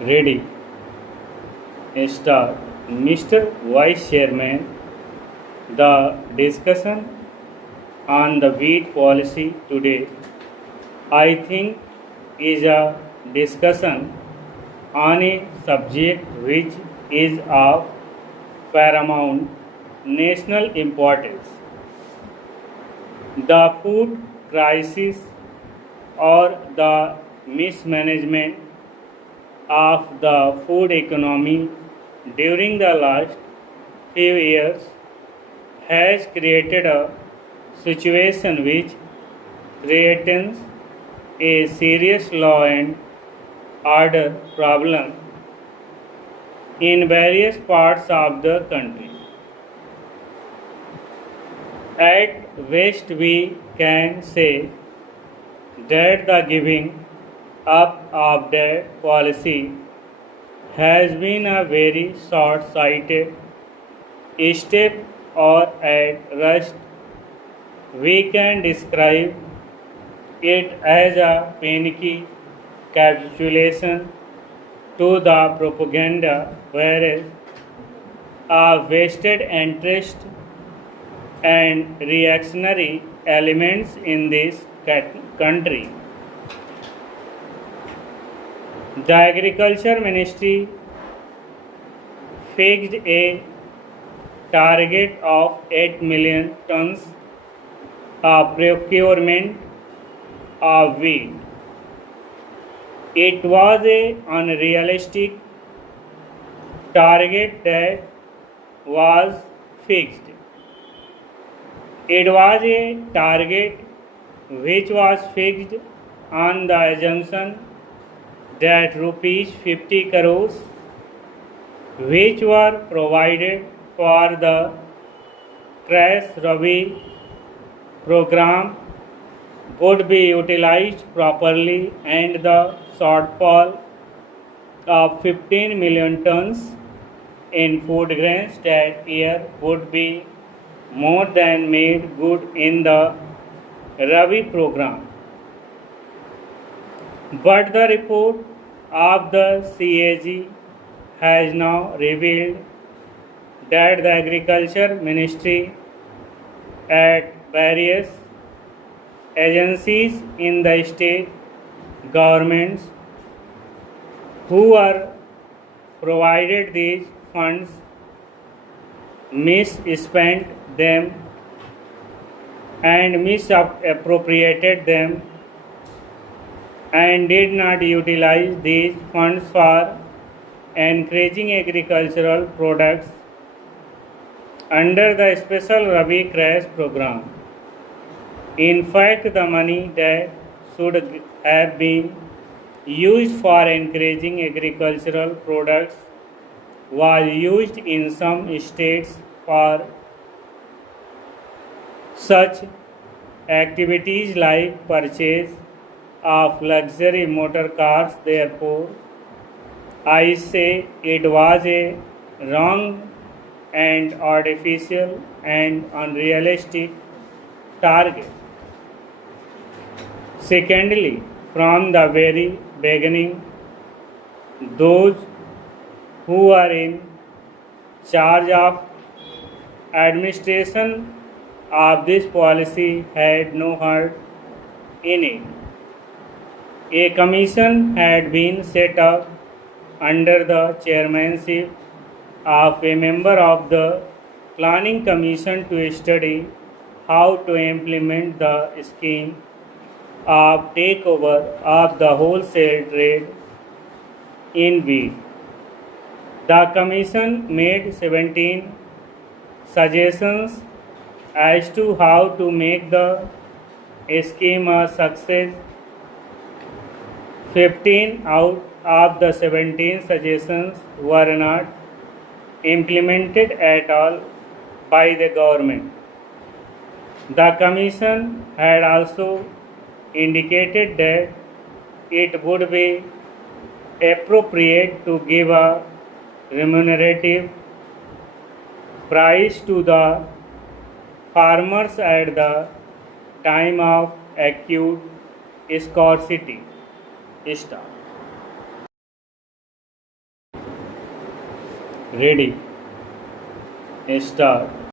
Ready. Start. Mr. Vice Chairman, the discussion on the wheat policy today, I think, is a discussion on a subject which is of paramount national importance. The food crisis or the mismanagement of the food economy during the last few years has created a situation which threatens a serious law and order problem in various parts of the country. At West, we can say that the giving up of that policy has been a very short sighted step, or at worst, we can describe it as a panicky capitulation to the propaganda, whereas a vested interest and reactionary elements in this country. The Agriculture Ministry fixed a target of 8 million tons of procurement of wheat. It was an unrealistic target that was fixed. It was a target which was fixed on the assumption that rupees 50 crores, which were provided for the Kharif Rabi program, would be utilized properly, and the shortfall of 15 million tons in food grains that year would be more than made good in the Rabi program. But the report of the CAG has now revealed that the Agriculture Ministry at various agencies in the state governments who were provided these funds misspent them and misappropriated them and did not utilize these funds for encouraging agricultural products under the special Rabi Kharif program. In fact, the money that should have been used for encouraging agricultural products was used in some states for such activities like purchase of luxury motor cars. Therefore, I say it was a wrong and artificial and unrealistic target. Secondly, from the very beginning, those who are in charge of administration of this policy had no heart in it. A commission had been set up under the chairmanship of a member of the Planning Commission to study how to implement the scheme of takeover of the wholesale trade in wheat. The commission made 17 suggestions as to how to make the scheme a success. 15 out of the 17 suggestions were not implemented at all by the government. The commission had also indicated that it would be appropriate to give a remunerative price to the farmers at the time of acute scarcity. Start. Ready. Start.